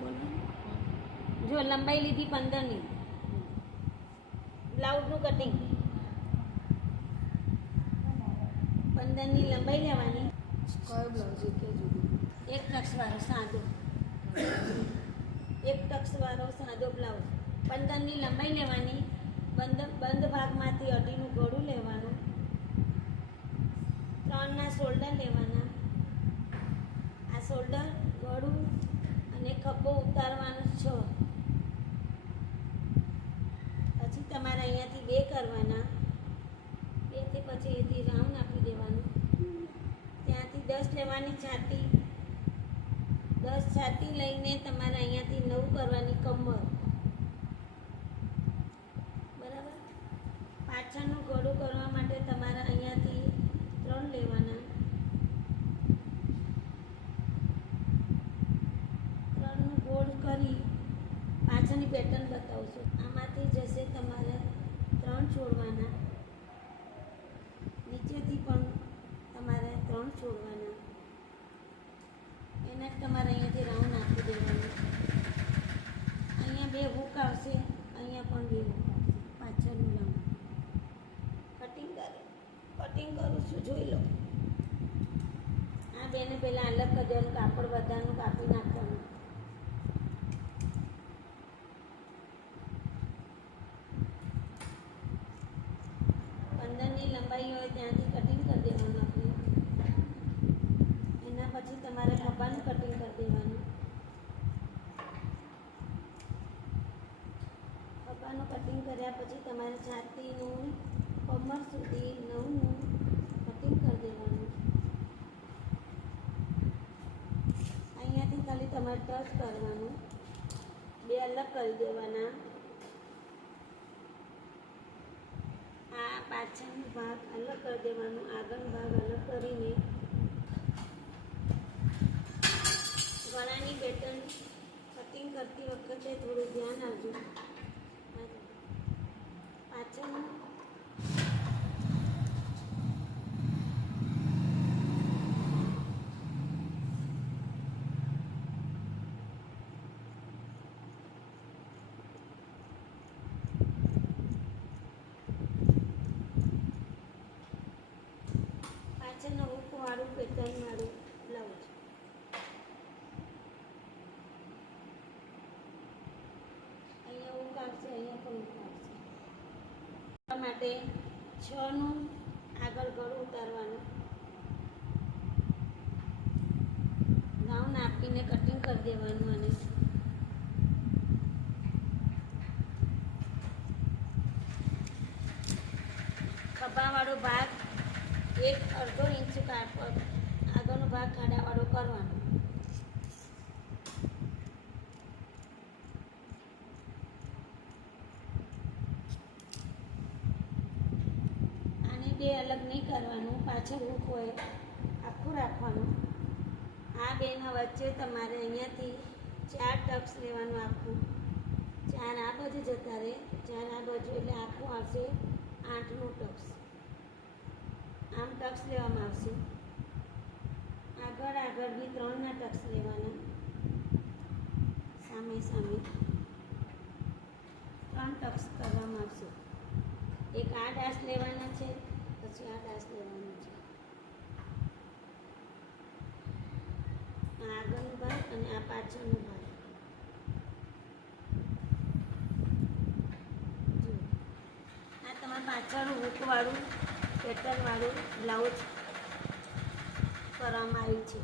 બોલો. જો લંબાઈ લીધી 15ની, બ્લાઉઝનું કટિંગ 15ની લંબાઈ લેવાની. કયો બ્લાઉઝ કે જુદું? એક ટક્સવાળો સાદો, એક ટક્સવાળો સાદો બ્લાઉઝ 15ની લંબાઈ લેવાની. બંધ ભાગમાંથી અઢીનું ગળું લેવાનું, 3ના શોલ્ડર લેવાના. આ શોલ્ડર, ગળું અને ખભો ઉતારવાનો 6. પછી તમારે અહીંયાથી 2 કરવાના, 2થી પછી એથી રાઉન્ડ આપી દેવાનું. ત્યાંથી 10 લેવાની છાતી, 10 છાતી લઈને તમારે અહીંયાથી 9 કરવાની કમર. બરાબર. પાછળનું ગળું કરવા માટે તમારે અહીંયાથી 3 લેવાના, 3નું ગોળ કરી પાછળની પેટર્ન બતાવશો. આમાંથી જશે તમારે 3 છોડવાના, નીચેથી પણ તમારે 3 છોડવાના. એને જ તમારે અહીંયાથી રાઉન્ડ આપી દેવાનું. અહીંયા 2 હૂક આવશે, અહીંયા પણ 2 હૂક આવશે. પાછળનું રાઉન્ડ કટિંગ કરું છું, જોઈ લો. આ બેને પહેલાં અલગ કરી દેવાનું, કાપડ બધાનું કાપી નાખવાનું. ની લંબાઈ હોય ત્યાંથી કટિંગ કરી દેવાનું આપણે. એના પછી તમારે ખભાનું કટિંગ કરી દેવાનું. ખભાનું કટિંગ કર્યા પછી તમારે છાતીનું કમર સુધી 9નું કટિંગ કરી દેવાનું. અહીંયાથી ખાલી તમારે ટચ કરવાનું, 2 અલગ કરી દેવાના. આ પાછળનો ભાગ અલગ કરી દેવાનો, આગળનો ભાગ અલગ કરીને ગળાની પેટર્ન કટિંગ કરતી વખતે થોડું ધ્યાન આપજો. પાછળનું હૂકવાળું પેટર્નવાળું બ્લાઉઝ. અહીંયા હૂક આવશે, અહીંયા પણ હૂક આવશે. માટે 6નું આગળ ગળું ઉતારવાનું, રાઉન્ડ આપીને કટિંગ કરી દેવાનું. અને ખભાવાળો ભાગ 1/2 ઇંચ કાપડ આગળનો ભાગ ખાડાવાળો કરવાનો. આને 2 અલગ નહીં કરવાનું, પાછળ હૂક હોય આખું રાખવાનું. આ બેના વચ્ચે તમારે અહીંયાથી 4 ટક્સ લેવાનું આખું. 4 આ બાજુ જતા રહે, 4 આ બાજુ, એટલે આખું આવશે 8નું ટક્સ. આમ ટક્સ લેવામાં આવશે. આગળની 3ના ટક્સ લેવાના, સામે 3 ટક્સ કરવામાં આવશે. એક આ ડાશ લેવાના છે, પછી આ ડાશ લેવાનો છે. આ આગળનો ભાગ અને આ પાછળનો ભાગ. આ તમારા પાછળનું હૂકવાળું પેટર્નવાળું બ્લાઉઝ કરવામાં આવ્યું છે.